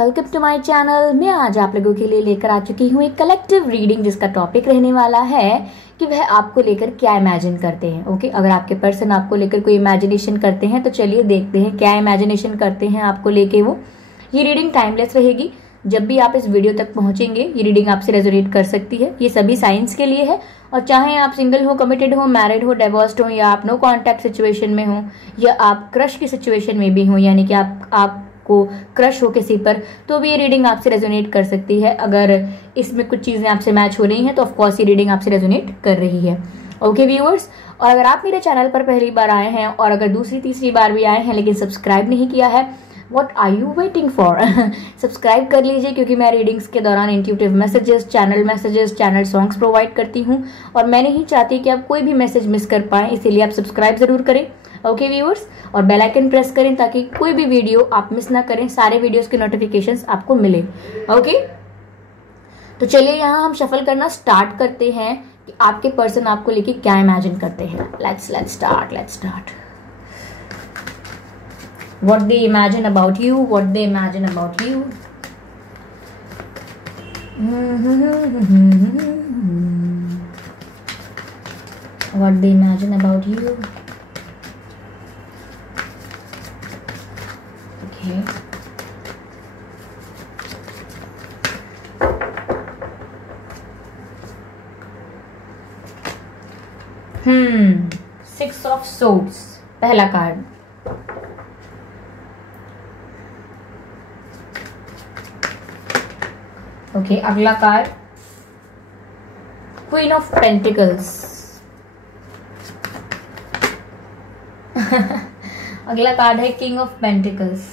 Welcome to my channel. मैं आज आप लोगों के लिए लेकर आ चुकी हूँ एक कलेक्टिव रीडिंग, जिसका टॉपिक रहने वाला है कि वह आपको लेकर क्या इमेजिन करते हैं। ओके, अगर आपके पर्सन आपको लेकर कोई इमेजिनेशन करते हैं तो चलिए देखते हैं क्या इमेजिनेशन करते हैं आपको लेके वो। ये रीडिंग टाइमलेस रहेगी। जब भी आप इस वीडियो तक पहुंचेंगे ये रीडिंग आपसे रेजोनेट कर सकती है। ये सभी साइंस के लिए है, और चाहे आप सिंगल हो, कमिटेड हो, मैरिड हो, डिवोर्स्ड हो, या आप नो कॉन्टैक्ट सिचुएशन में हो, या आप क्रश की सिचुएशन में भी हो, यानी कि आपको क्रश हो किसी पर, तो भी ये रीडिंग आपसे रेजोनेट कर सकती है। अगर इसमें कुछ चीजें आपसे मैच हो रही हैं तो ऑफकोर्स ये रीडिंग आपसे रेजोनेट कर रही है। ओके व्यूअर्स, और अगर आप मेरे चैनल पर पहली बार आए हैं और अगर दूसरी तीसरी बार भी आए हैं लेकिन सब्सक्राइब नहीं किया है, What are you waiting for? Subscribe कर लीजिए, क्योंकि मैं रीडिंग्स के दौरान intuitive messages, channel songs provide करती हूँ और मैं नहीं चाहती कि आप कोई भी मैसेज मिस कर पाएं, इसीलिए आप सब्सक्राइब जरूर करें। ओके व्यूअर्स, और बेल आइकन प्रेस करें ताकि कोई भी वीडियो आप मिस ना करें, सारे वीडियोस के नोटिफिकेशंस आपको मिले। ओके, तो चलिए यहाँ हम शफल करना स्टार्ट करते हैं कि आपके पर्सन आपको लेके क्या इमेजिन करते हैं। Let's start. What they imagine about you, what they imagine about you. What they imagine about you. Okay. Six of Swords, पहला कार्ड। ओके, अगला कार्ड क्वीन ऑफ पेंटिकल्स। अगला कार्ड है किंग ऑफ पेंटिकल्स।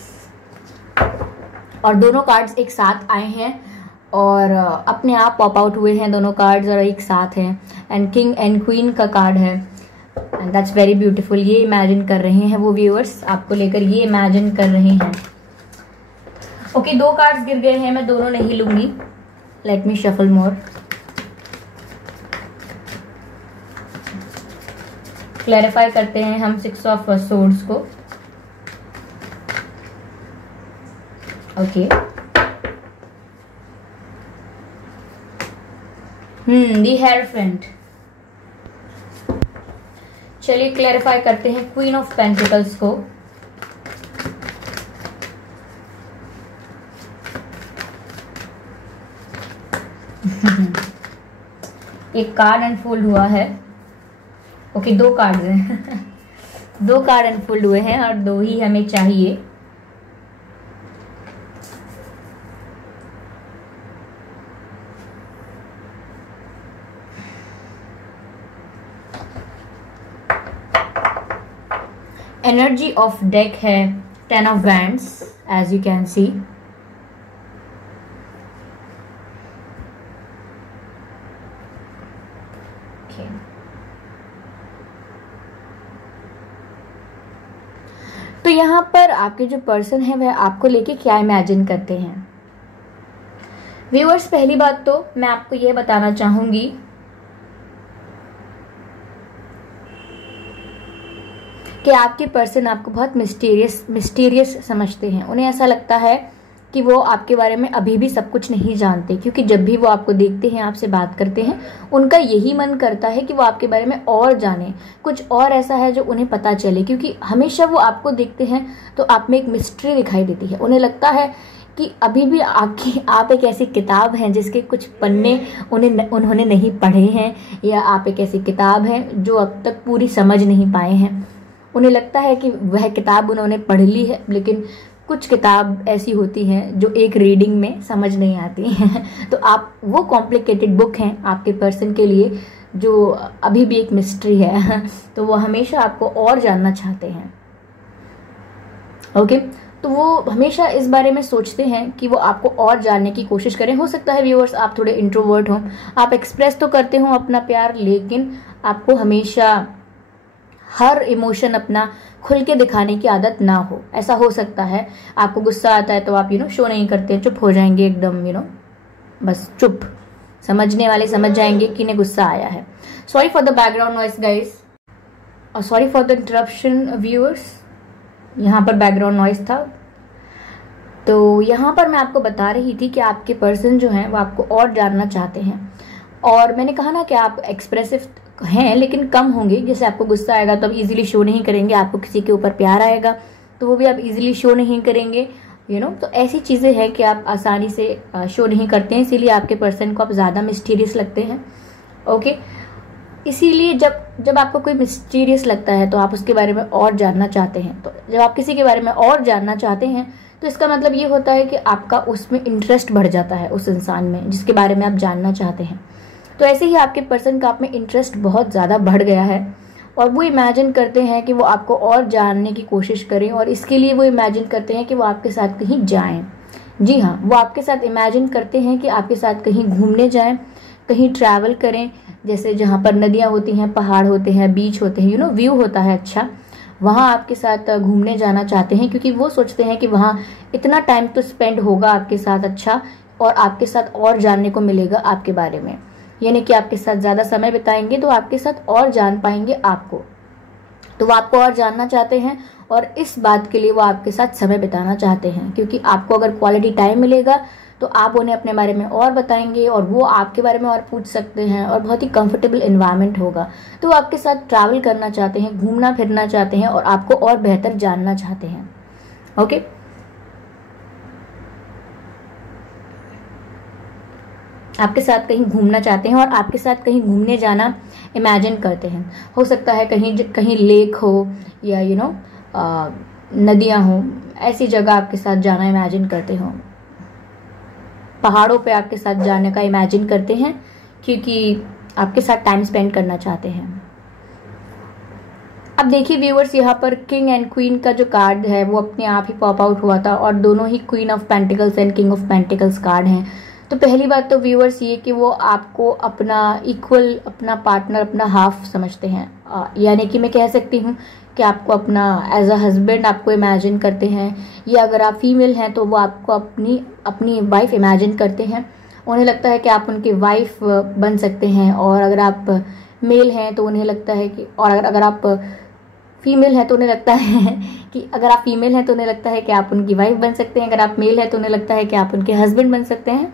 और दोनों cards एक साथ आए हैं और अपने आप पॉप आउट हुए हैं दोनों कार्ड्स, और एक साथ हैं। एंड किंग एंड क्वीन का कार्ड है, एंड दैट्स वेरी ब्यूटीफुल। ये इमेजिन कर रहे हैं वो व्यूअर्स, आपको लेकर ये इमेजिन कर रहे हैं। ओके, दो कार्ड्स गिर गए हैं, मैं दोनों नहीं लूंगी। लेट मी शफल मोर। क्लैरिफाई करते हैं हम सिक्स ऑफ सोर्ड्स को। ओके, दी हेयरफेंट। चलिए क्लैरिफाई करते हैं क्वीन ऑफ पेंटिकल्स को। एक कार्ड अनफोल्ड हुआ है। ओके, दो कार्ड हैं। दो कार्ड अनफोल्ड हुए हैं और दो ही हमें चाहिए। एनर्जी ऑफ डेक है 10 of wands, as you can see. तो यहाँ पर आपके जो पर्सन है वह आपको लेके क्या इमेजिन करते हैं। व्यूअर्स, पहली बात तो मैं आपको यह बताना चाहूंगी कि आपके पर्सन आपको बहुत मिस्टीरियस समझते हैं। उन्हें ऐसा लगता है कि वो आपके बारे में अभी भी सब कुछ नहीं जानते, क्योंकि जब भी वो आपको देखते हैं, आपसे बात करते हैं, उनका यही मन करता है कि वो आपके बारे में और जाने, कुछ और ऐसा है जो उन्हें पता चले, क्योंकि हमेशा वो आपको देखते हैं तो आप में एक मिस्ट्री दिखाई देती है। उन्हें लगता है कि अभी भी आप एक ऐसी किताब हैं जिसके कुछ पन्ने उन्होंने नहीं पढ़े हैं, या आप एक ऐसी किताब हैं जो अब तक पूरी समझ नहीं पाए हैं। उन्हें लगता है कि वह किताब उन्होंने पढ़ ली है, लेकिन कुछ किताब ऐसी होती हैं जो एक रीडिंग में समझ नहीं आती हैं। तो आप वो कॉम्प्लिकेटेड बुक हैं आपके पर्सन के लिए जो अभी भी एक मिस्ट्री है। तो वो हमेशा आपको और जानना चाहते हैं। ओके, तो वो हमेशा इस बारे में सोचते हैं कि वो आपको और जानने की कोशिश करें। हो सकता है व्यूअर्स आप थोड़े इंट्रोवर्ट हो, आप एक्सप्रेस तो करते हो अपना प्यार, लेकिन आपको हमेशा हर इमोशन अपना खुल के दिखाने की आदत ना हो। ऐसा हो सकता है आपको गुस्सा आता है तो आप शो नहीं करते, चुप हो जाएंगे एकदम, बस चुप। समझने वाले समझ जाएंगे कि इन्हें गुस्सा आया है। Sorry for the background noise guys, और sorry for the interruption viewers. यहाँ पर बैकग्राउंड नॉइस था। तो यहाँ पर मैं आपको बता रही थी कि आपके पर्सन जो हैं वो आपको और जानना चाहते हैं, और मैंने कहा ना कि आप एक्सप्रेसिव हैं लेकिन कम होंगे। जैसे आपको गुस्सा आएगा तो आप इजीली शो नहीं करेंगे, आपको किसी के ऊपर प्यार आएगा तो वो भी आप इजीली शो नहीं करेंगे, तो ऐसी चीज़ें हैं कि आप आसानी से शो नहीं करते हैं, इसीलिए आपके पर्सन को आप ज़्यादा मिस्टीरियस लगते हैं। ओके, इसीलिए जब आपको कोई मिस्टीरियस लगता है तो आप उसके बारे में और जानना चाहते हैं। तो जब आप किसी के बारे में और जानना चाहते हैं तो इसका मतलब ये होता है कि आपका उसमें इंटरेस्ट बढ़ जाता है, उस इंसान में जिसके बारे में आप जानना चाहते हैं। तो ऐसे ही आपके पर्सन का आप में इंटरेस्ट बहुत ज़्यादा बढ़ गया है और वो इमेजिन करते हैं कि वो आपको और जानने की कोशिश करें, और इसके लिए वो इमेजिन करते हैं कि वो आपके साथ कहीं जाएं। जी हाँ, वो आपके साथ इमेजिन करते हैं कि आपके साथ कहीं घूमने जाएं, कहीं ट्रैवल करें, जैसे जहाँ पर नदियाँ होती हैं, पहाड़ होते हैं, बीच होते हैं, व्यू होता है अच्छा, वहाँ आपके साथ घूमने जाना चाहते हैं, क्योंकि वो सोचते हैं कि वहाँ इतना टाइम तो स्पेंड होगा आपके साथ अच्छा, और आपके साथ और जानने को मिलेगा आपके बारे में, यानी कि आपके साथ ज़्यादा समय बिताएंगे तो आपके साथ और जान पाएंगे आपको। तो वो आपको और जानना चाहते हैं और इस बात के लिए वो आपके साथ समय बिताना चाहते हैं, क्योंकि आपको अगर क्वालिटी टाइम मिलेगा तो आप उन्हें अपने बारे में और बताएंगे और वो आपके बारे में और पूछ सकते हैं, और बहुत ही कंफर्टेबल एनवायरनमेंट होगा। तो वो आपके साथ ट्रैवल करना चाहते हैं, घूमना फिरना चाहते हैं और आपको और बेहतर जानना चाहते हैं। ओके, आपके साथ कहीं घूमना चाहते हैं और आपके साथ कहीं घूमने जाना इमेजिन करते हैं। हो सकता है कहीं लेक हो या नदियाँ हो, ऐसी जगह आपके साथ जाना इमेजिन करते हो। पहाड़ों पे आपके साथ जाने का इमेजिन करते हैं क्योंकि आपके साथ टाइम स्पेंड करना चाहते हैं। अब देखिए व्यूअर्स, यहाँ पर किंग एंड क्वीन का जो कार्ड है वो अपने आप ही पॉप आउट हुआ था, और दोनों ही queen of pentacles and king of pentacles card हैं। तो पहली बात तो व्यूअर्स ये कि वो आपको अपना इक्वल, अपना पार्टनर, अपना हाफ समझते हैं, यानी कि मैं कह सकती हूँ कि आपको अपना एज अ हस्बैंड आपको इमेजिन करते हैं, या अगर आप फीमेल हैं तो वो आपको अपनी वाइफ इमेजिन करते हैं। उन्हें लगता है कि आप उनकी वाइफ बन सकते हैं, और अगर आप मेल हैं तो उन्हें लगता है कि, और अगर आप फीमेल हैं तो उन्हें लगता है कि, अगर आप फीमेल हैं तो उन्हें लगता है कि आप उनकी वाइफ बन सकते हैं, अगर आप मेल हैं तो उन्हें लगता है कि आप उनके हस्बैंड बन सकते हैं।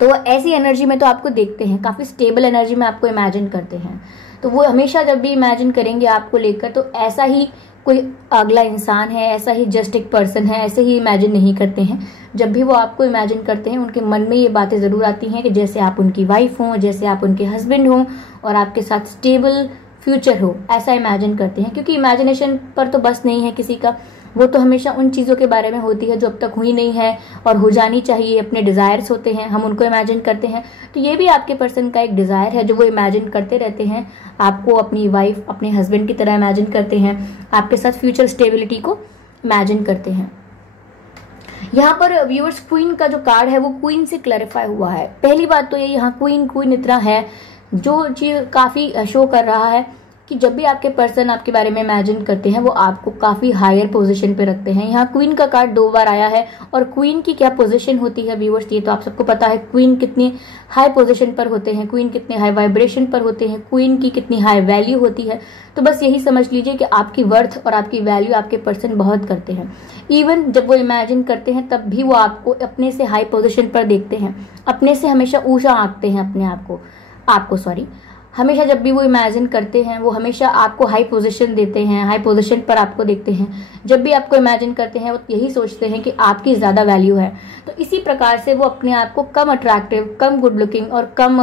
तो वो ऐसी एनर्जी में तो आपको देखते हैं, काफ़ी स्टेबल एनर्जी में आपको इमेजिन करते हैं। तो वो हमेशा जब भी इमेजिन करेंगे आपको लेकर, तो ऐसा ही कोई अगला इंसान है, ऐसा ही जस्ट एक पर्सन है, ऐसे ही इमेजिन नहीं करते हैं। जब भी वो आपको इमेजिन करते हैं उनके मन में ये बातें ज़रूर आती हैं कि जैसे आप उनकी वाइफ हों, जैसे आप उनके हस्बैंड हों और आपके साथ स्टेबल फ्यूचर हो, ऐसा इमेजिन करते हैं। क्योंकि इमेजिनेशन पर तो बस नहीं है किसी का, वो तो हमेशा उन चीज़ों के बारे में होती है जो अब तक हुई नहीं है और हो जानी चाहिए। अपने डिज़ायर्स होते हैं, हम उनको इमेजिन करते हैं। तो ये भी आपके पर्सन का एक डिज़ायर है जो वो इमेजिन करते रहते हैं, आपको अपनी वाइफ, अपने हस्बैंड की तरह इमेजिन करते हैं, आपके साथ फ्यूचर स्टेबिलिटी को इमेजिन करते हैं। यहाँ पर व्यूअर्स क्वीन का जो कार्ड है वो क्वीन से क्लैरिफाई हुआ है। पहली बात तो ये यहाँ क्वीन इतना है, जो चीज़ काफ़ी शो कर रहा है कि जब भी आपके पर्सन आपके बारे में इमेजिन करते हैं वो आपको काफ़ी हायर पोजीशन पे रखते हैं। यहाँ क्वीन का कार्ड 2 बार आया है, और क्वीन की क्या पोजीशन होती है व्यूअर्स ये तो आप सबको पता है। क्वीन कितनी हाई पोजीशन पर होते हैं, क्वीन कितने हाई वाइब्रेशन पर होते हैं, क्वीन की कितनी हाई वैल्यू होती है। तो बस यही समझ लीजिए कि आपकी वर्थ और आपकी वैल्यू आपके पर्सन बहुत करते हैं। इवन जब वो इमेजिन करते हैं तब भी वो आपको अपने से हाई पोजीशन पर देखते हैं, अपने से हमेशा ऊंचा आंकते हैं अपने आपको हमेशा जब भी वो इमेजिन करते हैं वो हमेशा आपको हाई पोजीशन देते हैं, हाई पोजीशन पर आपको देखते हैं। जब भी आपको इमेजिन करते हैं वो यही सोचते हैं कि आपकी ज़्यादा वैल्यू है। तो इसी प्रकार से वो अपने आप को कम अट्रैक्टिव, कम गुड लुकिंग और कम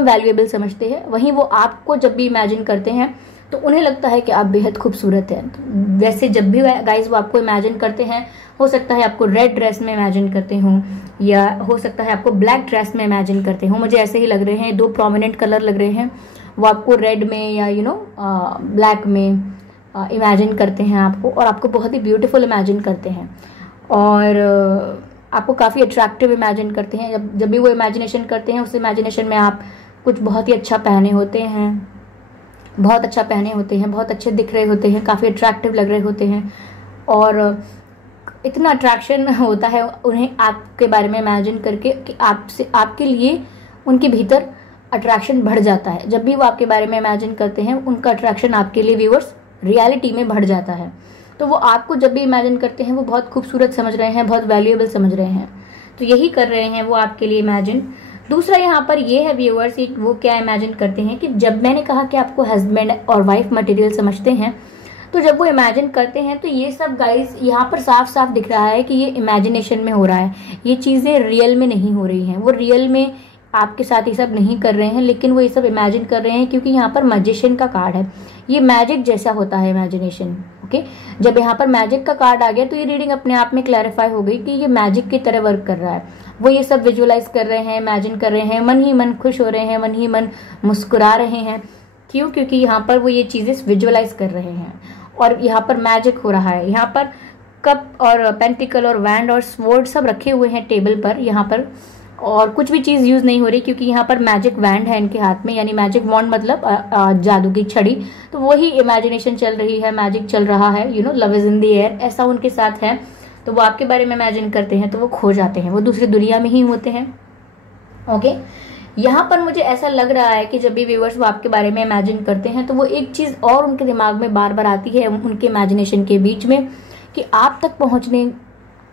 वैल्यूएबल समझते हैं। वहीं वो आपको जब भी इमेजिन करते हैं तो उन्हें लगता है कि आप बेहद खूबसूरत हैं। तो वैसे जब भी गाइज वो आपको इमेजिन करते हैं, हो सकता है आपको रेड ड्रेस में इमेजिन करते हों, या हो सकता है आपको ब्लैक ड्रेस में इमेजिन करते हों। मुझे ऐसे ही लग रहे हैं, 2 प्रोमिनेंट कलर लग रहे हैं। वो आपको रेड में या ब्लैक में इमेजिन करते हैं आपको, और आपको बहुत ही ब्यूटीफुल इमेजिन करते हैं, और आपको काफ़ी अट्रैक्टिव इमेजिन करते हैं। जब भी वो इमेजिनेशन करते हैं उस इमेजिनेशन में आप कुछ बहुत ही अच्छा पहने होते हैं, बहुत अच्छा पहने होते हैं, बहुत अच्छे दिख रहे होते हैं, काफ़ी अट्रैक्टिव लग रहे होते हैं, और इतना अट्रैक्शन होता है उन्हें आपके बारे में इमेजिन करके कि आपके लिए उनके भीतर अट्रैक्शन बढ़ जाता है। जब भी वो आपके बारे में इमेजिन करते हैं उनका अट्रैक्शन आपके लिए व्यूअर्स रियलिटी में बढ़ जाता है। तो वो आपको जब भी इमेजिन करते हैं वो बहुत खूबसूरत समझ रहे हैं, बहुत वैल्यूएबल समझ रहे हैं। तो यही कर रहे हैं वो आपके लिए इमेजिन। दूसरा यहाँ पर ये है व्यूअर्स, वो क्या इमेजिन करते हैं कि जब मैंने कहा कि आपको हस्बैंड और वाइफ मटेरियल समझते हैं, तो जब वो इमेजिन करते हैं तो ये सब गाइस यहाँ पर साफ साफ दिख रहा है कि ये इमेजिनेशन में हो रहा है, ये चीज़ें रियल में नहीं हो रही हैं। वो रियल में आपके साथ ये सब नहीं कर रहे हैं, लेकिन वो ये सब इमेजिन कर रहे हैं, क्योंकि यहाँ पर मैजिशियन का कार्ड है। ये मैजिक जैसा होता है इमेजिनेशन। ओके, जब यहाँ पर मैजिक का कार्ड आ गया तो ये रीडिंग अपने आप में क्लैरिफाई हो गई कि ये मैजिक की तरह वर्क कर रहा है। वो ये सब विजुअलाइज कर रहे हैं, इमेजिन कर रहे हैं, मन ही मन खुश हो रहे हैं, मन ही मन मुस्कुरा रहे हैं। क्यों? क्योंकि यहाँ पर वो ये चीज़ें विजुअलाइज कर रहे हैं और यहाँ पर मैजिक हो रहा है। यहाँ पर कप और पेंटिकल और वैंड और स्वॉर्ड सब रखे हुए हैं टेबल पर यहाँ पर, और कुछ भी चीज़ यूज़ नहीं हो रही, क्योंकि यहाँ पर मैजिक वैंड है इनके हाथ में, यानी मैजिक वॉन्ड मतलब जादू की छड़ी। तो वही इमेजिनेशन चल रही है, मैजिक चल रहा है, love is in the air, ऐसा उनके साथ है। तो वो आपके बारे में इमेजिन करते हैं तो वो खो जाते हैं, वो दूसरी दुनिया में ही होते हैं। ओके, यहाँ पर मुझे ऐसा लग रहा है कि जब भी व्यूअर्स वो आपके बारे में इमेजिन करते हैं तो वो एक चीज़ और उनके दिमाग में बार बार आती है उनके इमेजिनेशन के बीच में, कि आप तक पहुँचने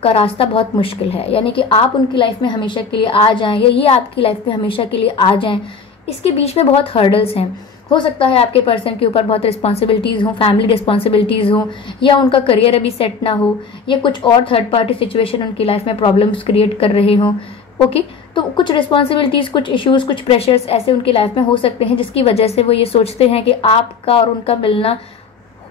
का रास्ता बहुत मुश्किल है, यानी कि आप उनकी लाइफ में हमेशा के लिए आ जाएं या ये आपकी लाइफ में हमेशा के लिए आ जाएं। इसके बीच में बहुत हर्डल्स हैं। हो सकता है आपके पर्सन के ऊपर बहुत रिस्पॉन्सिबिलिटीज़ हो, फैमिली रिस्पॉन्सिबिलिटीज़ हो, या उनका करियर अभी सेट ना हो, या कुछ और थर्ड पार्टी सिचुएशन उनकी लाइफ में प्रॉब्लम्स क्रिएट कर रहे हो। ओके, तो कुछ रिस्पॉन्सिबिलिटीज़, कुछ इश्यूज़, कुछ प्रेशर्स ऐसे उनकी लाइफ में हो सकते हैं, जिसकी वजह से वो ये सोचते हैं कि आपका और उनका मिलना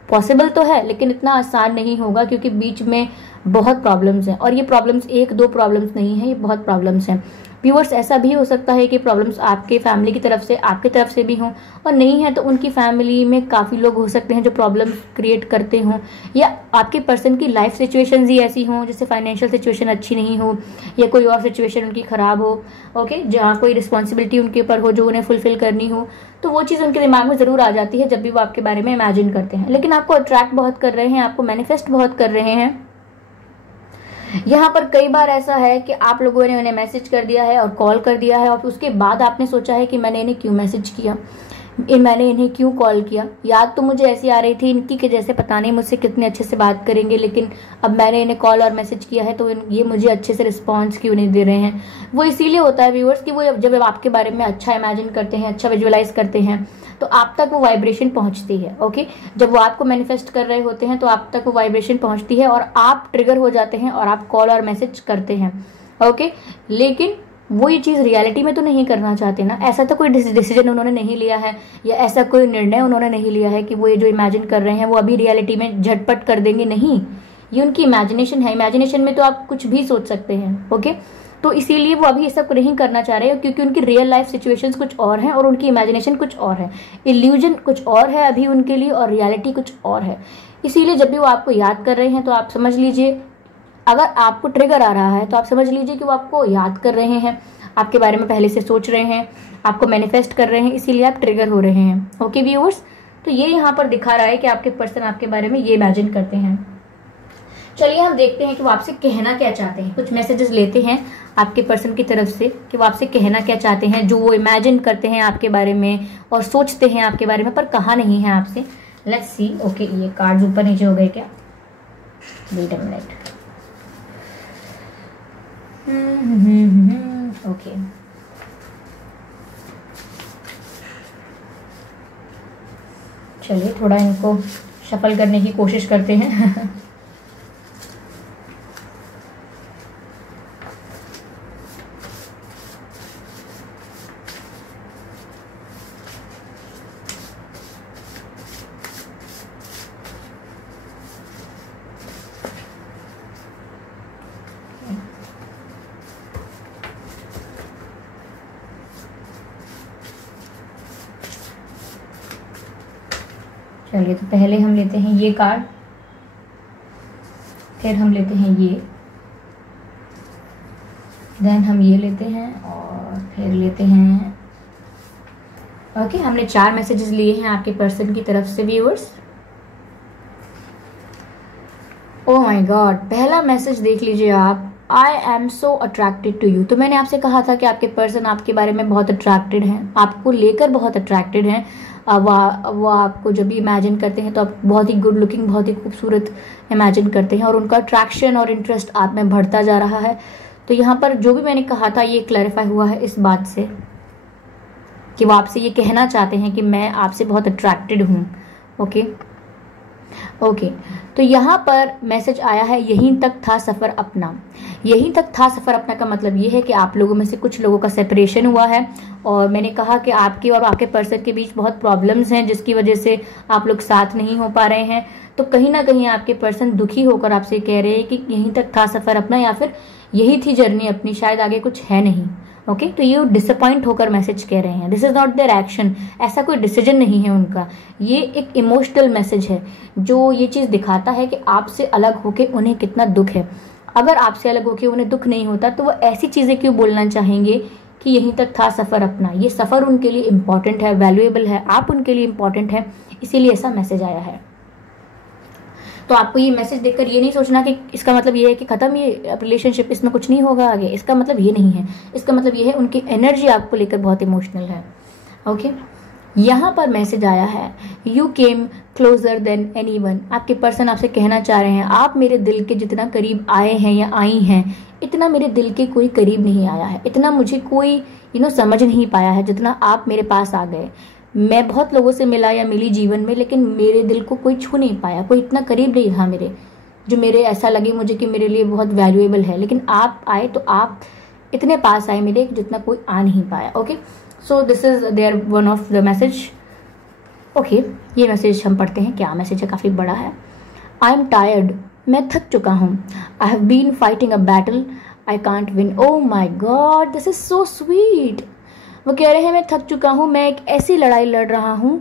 पॉसिबल तो है लेकिन इतना आसान नहीं होगा, क्योंकि बीच में बहुत प्रॉब्लम्स हैं। और ये प्रॉब्लम्स एक दो प्रॉब्लम्स नहीं है, ये बहुत प्रॉब्लम्स हैं। व्यूअर्स, ऐसा भी हो सकता है कि प्रॉब्लम्स आपके फैमिली की तरफ से, आपकी तरफ से भी हों, और नहीं है तो उनकी फैमिली में काफ़ी लोग हो सकते हैं जो प्रॉब्लम्स क्रिएट करते हों, या आपके पर्सन की लाइफ सिचुएशंस ही ऐसी हों जैसे फाइनेंशियल सिचुएशन अच्छी नहीं हो, या कोई और सिचुएशन उनकी ख़राब हो। ओके, जहाँ कोई रिस्पॉन्सिबिलिटी उनके ऊपर हो जो उन्हें फुलफिल करनी हो, तो वो चीज़ उनके दिमाग में ज़रूर आ जाती है जब भी वो आपके बारे में इमेजिन करते हैं। लेकिन आपको अट्रैक्ट बहुत कर रहे हैं, आपको मैनिफेस्ट बहुत कर रहे हैं। यहाँ पर कई बार ऐसा है कि आप लोगों ने उन्हें मैसेज कर दिया है और कॉल कर दिया है, और उसके बाद आपने सोचा है कि मैंने इन्हें क्यों मैसेज किया, मैंने इन्हें क्यों कॉल किया। याद तो मुझे ऐसी आ रही थी इनकी कि जैसे पता नहीं मुझसे कितने अच्छे से बात करेंगे, लेकिन अब मैंने इन्हें कॉल और मैसेज किया है तो ये मुझे अच्छे से रिस्पॉन्स क्यों नहीं दे रहे हैं। वो इसीलिए होता है व्यूअर्स कि वो जब आपके बारे में अच्छा इमेजिन करते हैं, अच्छा विजुअलाइज करते हैं, तो आप तक वो वाइब्रेशन पहुंचती है। ओके, जब वो आपको मैनिफेस्ट कर रहे होते हैं तो आप तक वो वाइब्रेशन पहुंचती है और आप ट्रिगर हो जाते हैं और आप कॉल और मैसेज करते हैं। ओके, लेकिन वो ये चीज़ रियलिटी में तो नहीं करना चाहते ना। ऐसा तो कोई डिसीजन उन्होंने नहीं लिया है, या ऐसा कोई निर्णय उन्होंने नहीं लिया है कि वो ये जो इमेजिन कर रहे हैं वो अभी रियलिटी में झटपट कर देंगे। नहीं, ये उनकी इमेजिनेशन है। इमेजिनेशन में तो आप कुछ भी सोच सकते हैं। ओके, तो इसीलिए वो अभी ये सब नहीं करना चाह रहे हैं, क्योंकि उनकी रियल लाइफ सिचुएशंस कुछ और हैं और उनकी इमेजिनेशन कुछ और है, इल्यूजन कुछ और है अभी उनके लिए, और रियलिटी कुछ और है। इसीलिए जब भी वो आपको याद कर रहे हैं तो आप समझ लीजिए, अगर आपको ट्रिगर आ रहा है तो आप समझ लीजिए कि वो आपको याद कर रहे हैं, आपके बारे में पहले से सोच रहे हैं, आपको मैनिफेस्ट कर रहे हैं, इसीलिए आप ट्रिगर हो रहे हैं। ओके व्यूअर्स, तो ये यहाँ पर दिखा रहा है कि आपके पर्सन आपके बारे में ये इमेजिन करते हैं। चलिए हम देखते हैं कि वो आपसे कहना क्या चाहते हैं। कुछ मैसेजेस लेते हैं आपके पर्सन की तरफ से कि वो आपसे कहना क्या चाहते हैं, जो वो इमेजिन करते हैं आपके बारे में और सोचते हैं आपके बारे में, पर कहा नहीं है आपसे। Let's see. ओके, ये कार्ड्स ऊपर नीचे हो गए क्या? Wait a minute. ओके, चलिए थोड़ा इनको शफल करने की कोशिश करते हैं। चलिए, तो पहले हम लेते हैं ये कार्ड, फिर हम लेते हैं ये, देन हम ये लेते हैं, और फिर लेते हैं। ओके, हमने 4 मैसेजेस लिए हैं आपके पर्सन की तरफ से व्यूअर्स। ओह माय गॉड, पहला मैसेज देख लीजिए आप, I am so attracted to you. तो मैंने आपसे कहा था कि आपके पर्सन आपके बारे में बहुत अट्रैक्टेड हैं, आपको लेकर बहुत अट्रैक्टेड हैं, वो आपको जब भी इमेजिन करते हैं तो आप बहुत ही गुड लुकिंग, बहुत ही खूबसूरत इमेजिन करते हैं और उनका अट्रैक्शन और इंटरेस्ट आप में बढ़ता जा रहा है। तो यहाँ पर जो भी मैंने कहा था ये क्लैरिफाई हुआ है इस बात से कि वो आपसे ये कहना चाहते हैं कि मैं आपसे बहुत अट्रैक्टेड हूँ। ओके, तो यहाँ पर मैसेज आया है, यहीं तक था सफ़र अपना। यहीं तक था सफ़र अपना का मतलब ये है कि आप लोगों में से कुछ लोगों का सेपरेशन हुआ है और मैंने कहा कि आपके और आपके पर्सन के बीच बहुत प्रॉब्लम्स हैं जिसकी वजह से आप लोग साथ नहीं हो पा रहे हैं। तो कहीं ना कहीं आपके पर्सन दुखी होकर आपसे कह रहे हैं कि यहीं तक था सफ़र अपना, या फिर यही थी जर्नी अपनी, शायद आगे कुछ है नहीं। ओके, तो ये डिसअपॉइंट होकर मैसेज कह रहे हैं। This is not their action, ऐसा कोई डिसीजन नहीं है उनका, ये एक इमोशनल मैसेज है जो ये चीज़ दिखाता है कि आपसे अलग होके उन्हें कितना दुख है। अगर आपसे अलग होके उन्हें दुख नहीं होता तो वो ऐसी चीज़ें क्यों बोलना चाहेंगे कि यहीं तक था सफ़र अपना। ये सफ़र उनके लिए इंपॉर्टेंट है, वैल्यूएबल है, आप उनके लिए इंपॉर्टेंट है, इसीलिए ऐसा मैसेज आया है। तो आपको ये मैसेज देखकर ये नहीं सोचना कि इसका मतलब ये है कि खत्म ये रिलेशनशिप, इसमें कुछ नहीं होगा आगे, इसका मतलब ये नहीं है। इसका मतलब ये है उनकी एनर्जी आपको लेकर बहुत इमोशनल है। ओके, यहाँ पर मैसेज आया है, you came closure than anyone. आपके पर्सन आपसे कहना चाह रहे हैं आप मेरे दिल के जितना करीब आए हैं या आई हैं, इतना मेरे दिल के कोई करीब नहीं आया है, इतना मुझे कोई समझ नहीं पाया है जितना आप मेरे पास आ गए। मैं बहुत लोगों से मिला या मिली जीवन में, लेकिन मेरे दिल को कोई छू नहीं पाया, कोई इतना करीब नहीं था मेरे, जो मेरे ऐसा लगे मुझे कि मेरे लिए बहुत वैल्यूएबल है। लेकिन आप आए तो आप इतने पास आए मेरे जितना कोई आ नहीं पाया। Okay, so this is there one of the message. Okay, ये मैसेज हम पढ़ते हैं, क्या मैसेज है, काफ़ी बड़ा है। आई एम टायर्ड, मैं थक चुका हूँ। I have been fighting a battle I can't win. Oh my god, this is so sweet. वो कह रहे हैं मैं थक चुका हूँ, मैं एक ऐसी लड़ाई लड़ रहा हूँ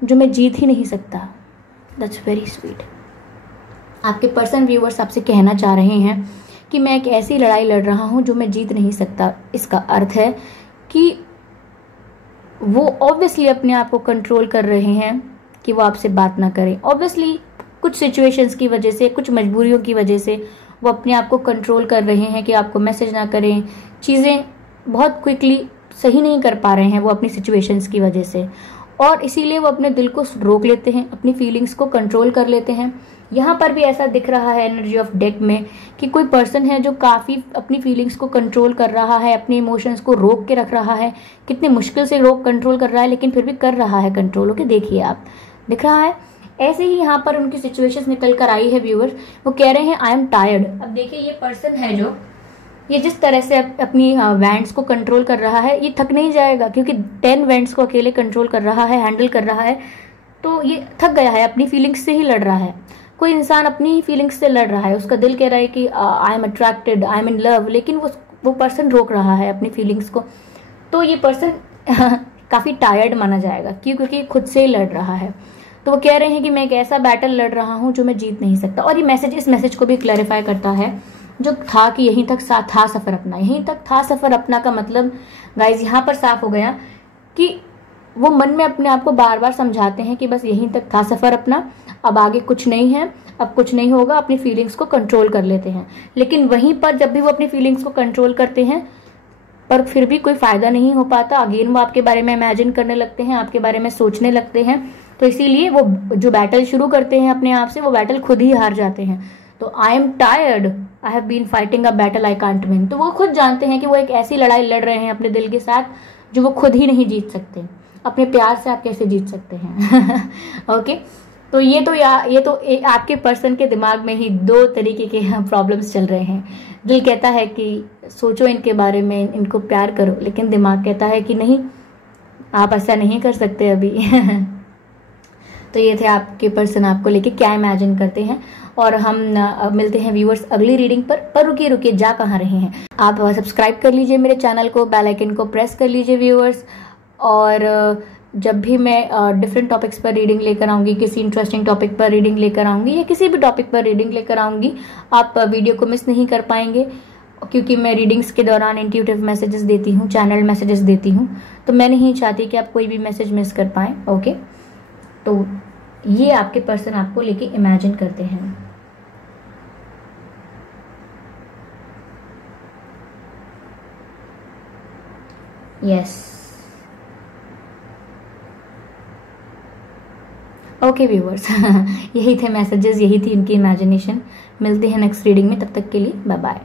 जो मैं जीत ही नहीं सकता। That's very sweet. आपके पर्सन व्यूअर्स आपसे कहना चाह रहे हैं कि मैं एक ऐसी लड़ाई लड़ रहा हूँ जो मैं जीत नहीं सकता। इसका अर्थ है कि वो ऑब्वियसली अपने आप को कंट्रोल कर रहे हैं कि वो आपसे बात ना करें। ऑब्वियसली कुछ सिचुएशंस की वजह से, कुछ मजबूरियों की वजह से वो अपने आप को कंट्रोल कर रहे हैं कि आपको मैसेज ना करें, चीज़ें बहुत क्विकली सही नहीं कर पा रहे हैं वो अपनी सिचुएशंस की वजह से, और इसीलिए वो अपने दिल को रोक लेते हैं, अपनी फीलिंग्स को कंट्रोल कर लेते हैं। यहाँ पर भी ऐसा दिख रहा है एनर्जी ऑफ डेक में कि कोई पर्सन है जो काफ़ी अपनी फीलिंग्स को कंट्रोल कर रहा है, अपने इमोशंस को रोक के रख रहा है। कितने मुश्किल से रोक कंट्रोल कर रहा है, लेकिन फिर भी कर रहा है कंट्रोल। ओके, देखिए आप, दिख रहा है। ऐसे ही यहाँ पर उनकी सिचुएशंस निकल कर आई है व्यूअर्स। वो कह रहे हैं आई एम टायर्ड। अब देखिए ये पर्सन है जो ये जिस तरह से अपनी वैंड्स को कंट्रोल कर रहा है, ये थक नहीं जाएगा, क्योंकि 10 वैंड्स को अकेले कंट्रोल कर रहा है, हैंडल कर रहा है, तो ये थक गया है, अपनी फीलिंग्स से ही लड़ रहा है। कोई इंसान अपनी ही फीलिंग्स से लड़ रहा है, उसका दिल कह रहा है कि I am attracted, I am in love, लेकिन वो पर्सन रोक रहा है अपनी फीलिंग्स को। तो ये पर्सन काफ़ी टायर्ड माना जाएगा, क्यों? क्योंकि खुद से ही लड़ रहा है। तो वो कह रहे हैं कि मैं एक ऐसा बैटल लड़ रहा हूँ जो मैं जीत नहीं सकता। और ये मैसेज इस मैसेज को भी क्लैरिफाई करता है जो था कि यहीं तक था सफ़र अपना। यहीं तक था सफ़र अपना का मतलब गाइज यहाँ पर साफ हो गया कि वो मन में अपने आप को बार बार समझाते हैं कि बस यहीं तक था सफ़र अपना, अब आगे कुछ नहीं है, अब कुछ नहीं होगा, अपनी फीलिंग्स को कंट्रोल कर लेते हैं। लेकिन वहीं पर जब भी वो अपनी फीलिंग्स को कंट्रोल करते हैं पर फिर भी कोई फ़ायदा नहीं हो पाता, अगेन वो आपके बारे में इमेजिन करने लगते हैं, आपके बारे में सोचने लगते हैं। तो इसीलिए वो जो बैटल शुरू करते हैं अपने आप से, वो बैटल खुद ही हार जाते हैं। तो I am tired, I have been fighting a battle I can't win. तो वो खुद जानते हैं कि वो एक ऐसी लड़ाई लड़ रहे हैं अपने दिल के साथ जो वो खुद ही नहीं जीत सकते। अपने प्यार से आप कैसे जीत सकते हैं? ओके, तो ये तो आपके पर्सन के दिमाग में ही दो तरीके के प्रॉब्लम्स चल रहे हैं। दिल कहता है कि सोचो इनके बारे में, इनको प्यार करो, लेकिन दिमाग कहता है कि नहीं, आप ऐसा नहीं कर सकते अभी। तो ये थे आपके पर्सन आपको लेके क्या इमेजिन करते हैं। और हम मिलते हैं व्यूअर्स अगली रीडिंग पर रुकिए जा कहाँ रहे हैं। आप सब्सक्राइब कर लीजिए मेरे चैनल को, बेल आइकन को प्रेस कर लीजिए व्यूअर्स। और जब भी मैं डिफरेंट टॉपिक्स पर रीडिंग लेकर आऊँगी, किसी इंटरेस्टिंग टॉपिक पर रीडिंग लेकर आऊँगी या किसी भी टॉपिक पर रीडिंग लेकर आऊँगी, आप वीडियो को मिस नहीं कर पाएंगे, क्योंकि मैं रीडिंग्स के दौरान इंट्यूटिव मैसेजेस देती हूँ, चैनल मैसेजेस देती हूँ। तो मैं नहीं चाहती कि आप कोई भी मैसेज मिस कर पाएँ। ओके, तो ये आपके पर्सन आपको लेके इमेजिन करते हैं। यस, ओके व्यूअर्स, यही थे मैसेजेस, यही थी उनकी इमेजिनेशन। मिलते हैं नेक्स्ट रीडिंग में, तब तक के लिए बाय बाय।